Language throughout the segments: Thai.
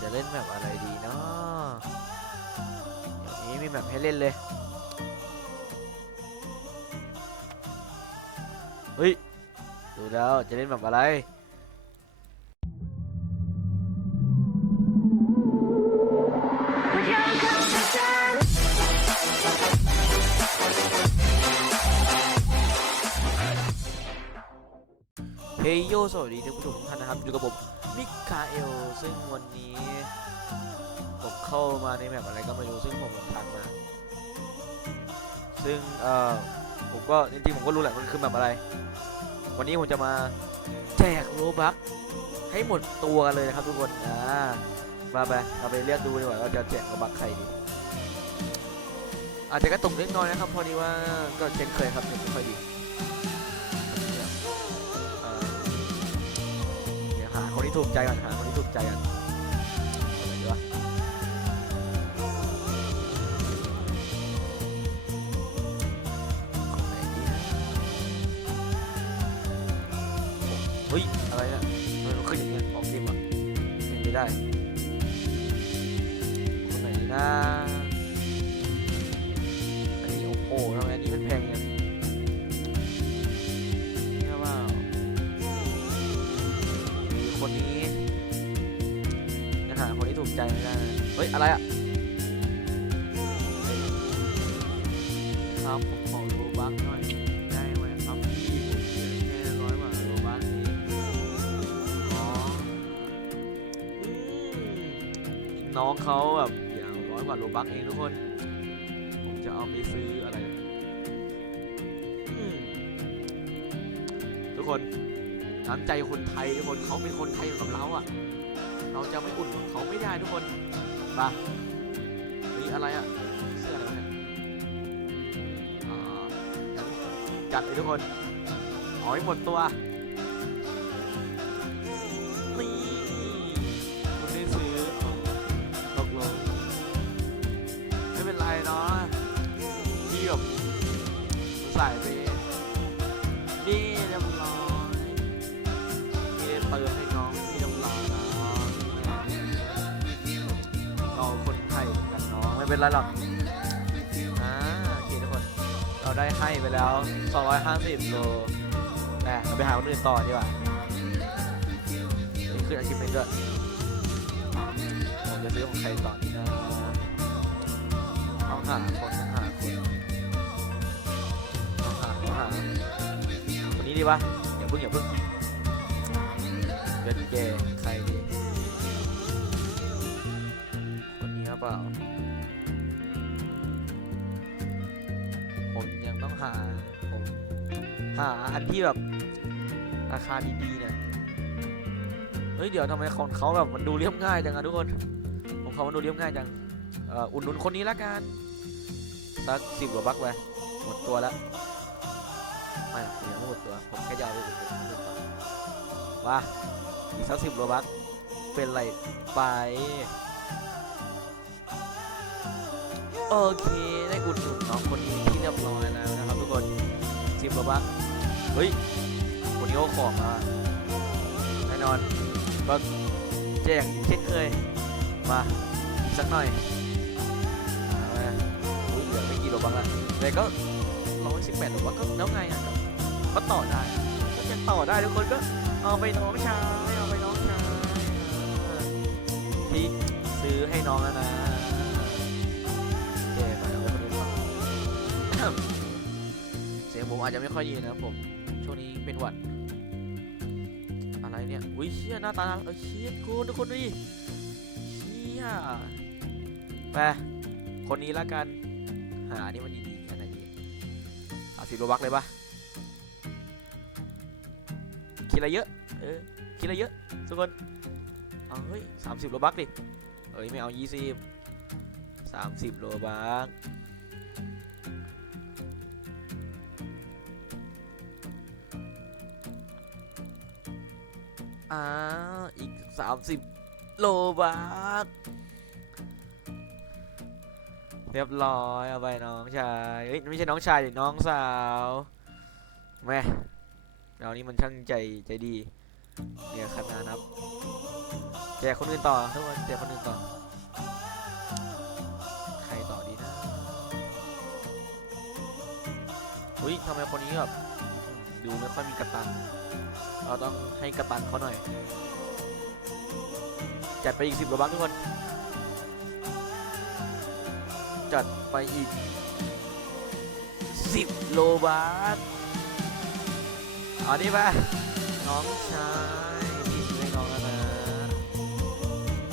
จะเล่นแบบอะไรดีเนาะอย่างนี้มีแบบให้เล่นเลย เฮ้ย ดูแล้วจะเล่นแบบอะไร ยโยสวัสดีท่านผู้ชมทุกท่านนะครับอยู่กับผมมิคาเอลซึ่งวันนี้ผมเข้ามาในแมปอะไรก็ไม่รู้ซึ่งผมหลงทางมา ซึ่งเอ่อผมก็จริงๆผมก็รู้แหละมันคือแมปอะไร วันนี้ผมจะมาแจกโลบัคให้หมดตัวกันเลยนะครับทุกคนอ่ามาไปเราไปเลือกดูดีกว่าว่าจะแจกโลบัคใครดีอาจจะกระตุกเล็กน้อยนะครับพอดีว่าก็เช่นเคยครับเน็ตไม่ค่อยดี ที่ถูกใจก่อนหาคนที่ถูกใจกันเอาไหนดีวะคนไหนดีนะเฮ้ย อะไรเนี่ยทำไมมันขึ้นอย่างเงี้ยออกดิมอะเป็นไม่ได้ คนไหนดีนะอันนี้โอ้โหทำไมอันนี้มันแพงเใจไม่ได้เลยเฮ้ย อะไรอะครับผมขอโลบักหน่อย ได้ไหมครับพี่ผมเหลือแค่ร้อยกว่าโลบักเองอ๋ออืมน้องเขาแบบอย่างร้อยกว่าโลบักเองทุกคน ผมจะเอาไปซื้ออะไรอืมทุกคนน้ำใจคนไทยทุกคนเขาเป็นคนไทยเหมือนกับเราอะ เราจะไม่อุ่นเขาไม่ได้ทุกคนมานี่อะไรอะเสื้ออะไรวะเนี่ยอ่างั้นจัดเลยทุกคนเอาให้หมดตัวนี่คุณได้ซื้อตกลงไม่เป็นไรเนาะที่แบบใส่ไป เป็นไรหรอกอ่าโอเคทุกคน เราได้ให้ไปแล้ว 250 โลแต่เราไปหาคนอื่นต่อดีกว่านี่คืออาชีพเป็นด้วยผมจะซื้อของใครต่อดีนะต้องหาคนต้องหาคนต้องหาต้องหาคนนี้ดีปะอย่าเพิ่งอย่าเพิ่งเป็นเกย์ใครดีคนนี้ครับเปล่าาผมหาอันที่แบบราคาดีๆเนี่ยเฮ้ยเดี๋ยวทำไมของเขาแบบมันดูเรียบง่ายจังอะทุกคนของเขามันดูเรียบง่ายจังอุ่นนุนคนนี้ละกันสักสิบกว่าบักไปหมดตัวแล้วไม่ผมยังไม่หมดตัวผมแค่ยาวไปหมดตัวมดตัวว่าอีกสักสิบโลบัคเป็นไรไปโอเคได้อุดหนุนน้องคนนี้ สิบโลบัคเฮ้ยคนนี้เขาของมาแน่นอนก็แจ้งเช่นเคยมาสักหน่อยอุ้ยเหลือไม่กี่โลบัคละแต่ก็ร้อยสิบแปดโลบัคก็แล้วไงอะก็ต่อได้ก็ยังต่อได้ทุกคนก็เอาไปน้องชายเอาไปน้องชายที่ซื้อให้น้องแล้วนะโอเคไปเอาไปคนอื่นต่อ อาจจะไม่ค่อยดีนะครับผม ช่วงนี้เป็นหวัด อะไรเนี่ย อุ้ยเชี่ยหน้าตาเออเชี่ยคุณทุกคนดูดิเชี่ยไปคนนี้ละกัน หาอันนี้มันดีๆอันไหนดีเอาสิบโลบักเลยปะคิดอะไรเยอะ เออ คิดอะไรเยอะ ทุกคนเอาเฮ้ยสามสิบโลบักดิ เอ้ยไม่เอายี่สิบสามสิบโลบัก อ่าอีกสามสิบโลบักเรียบร้อย เอาไปน้องชายเฮ้ยไม่ใช่น้องชายดิน้องสาวแม่เรานี่มันช่างใจใจดีเนี่ยคันนานับแจกคนอื่นต่อทุกคนแจกคนอื่นต่อ ใครต่อดีนะอุ้ยทำไมคนนี้แบบดูไม่ค่อยมีกระตัง เราต้องให้กระตังเขาหน่อย จัดไปอีกสิบโลบักทุกคน จัดไปอีกสิบโลบักเอาดิป่ะน้องชายพี่ซื้อให้น้องแล้วนะ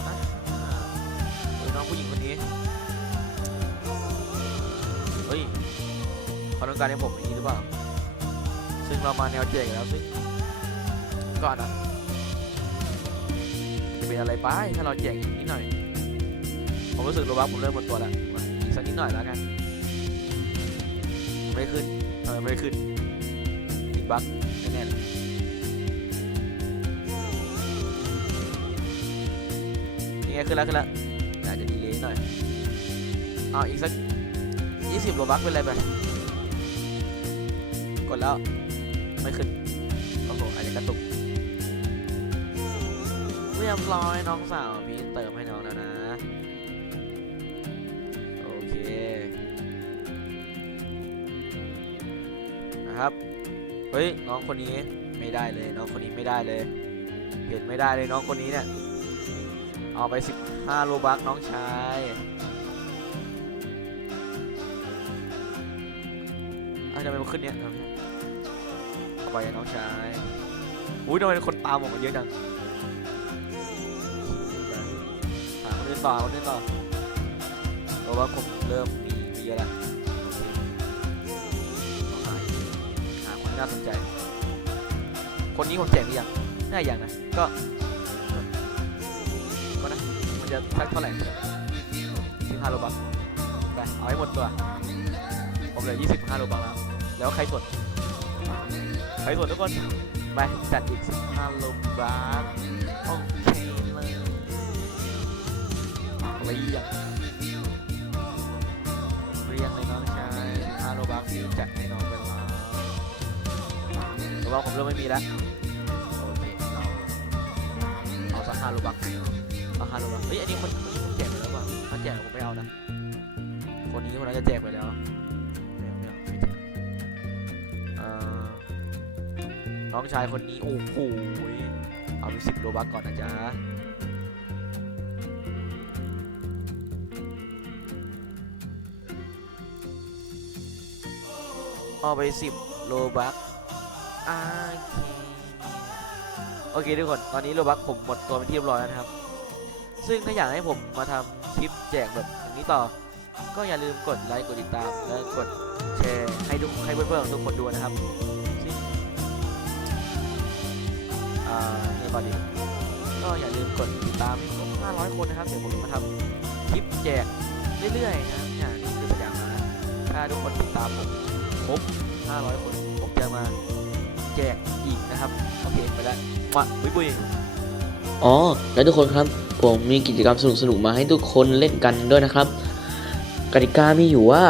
อ่าโอ้ยน้องผู้หญิงคนนี้ เฮ้ยเขาต้องการให้ผมอย่างนี้หรือเปล่า ซึ่งเรามาแนวเจ๋งแล้วซึ่ง ก่อนนะจะเป็นอะไรไปถ้าเราแจกอีกนิดหน่อย ผมรู้สึกโลบักผมเริ่มหมดตัวแล้วอีกสักนิดหน่อยแล้วกัน ไม่ขึ้นเออไม่ขึ้นอีกบักแน่ๆเลยนี่ไงขึ้นแล้วขึ้นแล้วอาจจะดีเลยหน่อยเอาอีกสักยี่สิบโลบักเป็นไรไปกดแล้ว ไม่ขึ้น เรียบร้อยน้องสาวพี่เติมให้น้องแล้วนะ โอเค นะครับ เฮ้ย น้องคนนี้ไม่ได้เลย น้องคนนี้ไม่ได้เลย เห็นไม่ได้เลยน้องคนนี้เนี่ย เอาไป 15 โลบักน้องชายอาจจะเป็นขึ้นเนี่ยเอาเอาไปน้องชายอุ้ยทำไมคนตามผมมาเยอะจัง ต่อคนอื่นต่อเพราะว่าผมเริ่มมีมีเยอะแล้วหาคนน่าสนใจ คนนี้ผมแจกหรือยังน่าอย่างนะ ก็ก็นะมันจะสักเท่าไหร่สิบห้าโลบักไปเอาให้หมดตัว ผมเหลือยี่สิบห้าโลบักแล้ว แล้วใครสดใครสดทุกคน ไปจัดอีกสิบห้าโลบักโอเค รียงเรียงเลยน้องชายสิบห้าโลบักจัดให้น้องไปแล้วแต่ว่าผมเริ่มไม่มีแล้วโอเคเราเอาสักห้าโลบักเอาห้าโลบักเฮ้ยอันนี้คนคนนี้ผมแจกไปแล้วเปล่าถ้าแจกผมไม่เอานะคนนี้คนนั้นจะแจกไปแล้วน้องชายคนนี้โอ้โหเอาไปสิบโลบักก่อนนะจ๊ะ เอาไปสิบโลบักโอเคโอเคทุกคนตอนนี้โลบักผมหมดตัวเป็นที่เรียบร้อยแล้วนะครับ ซึ่งถ้าอยากให้ผมมาทำคลิปแจกแบบอย่างนี้ต่อ ก็อย่าลืมกดไลค์กดติดตามและกดแชร์ให้ทุกให้เพื่อนๆของทุกคนดูนะครับซึ่งอ่านี่ก่อนดีก็อย่าลืมกดติดตามให้ครบ500 คนนะครับเดี๋ยวผมมาทำคลิปแจกเรื่อยๆนะครับเนี่ยนี่คือตัวอย่างนะถ้าทุกคนติดตามผม ครบ 500 คนผมจะมาแจกอีกนะครับโอเคไปแล้วมาบุยบุยอ๋อ แล้วทุกคนครับ ผมมีกิจกรรมสนุกๆมาให้ทุกคนเล่นกันด้วยนะครับ กติกามีอยู่ว่า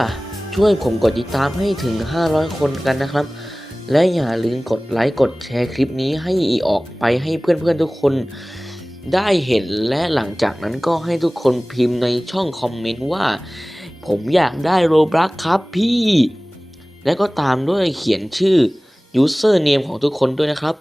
ช่วยผมกดติดตามให้ถึง 500 คนกันนะครับ และอย่าลืมกดไลค์กดแชร์คลิปนี้ให้ออกไปให้เพื่อนๆทุกคนได้เห็นและหลังจากนั้นก็ให้ทุกคนพิมพ์ในช่องคอมเมนต์ว่า ผมอยากได้โรบลักครับพี่ และก็ตามด้วยเขียนชื่อ user name ของทุกคนด้วยนะครับ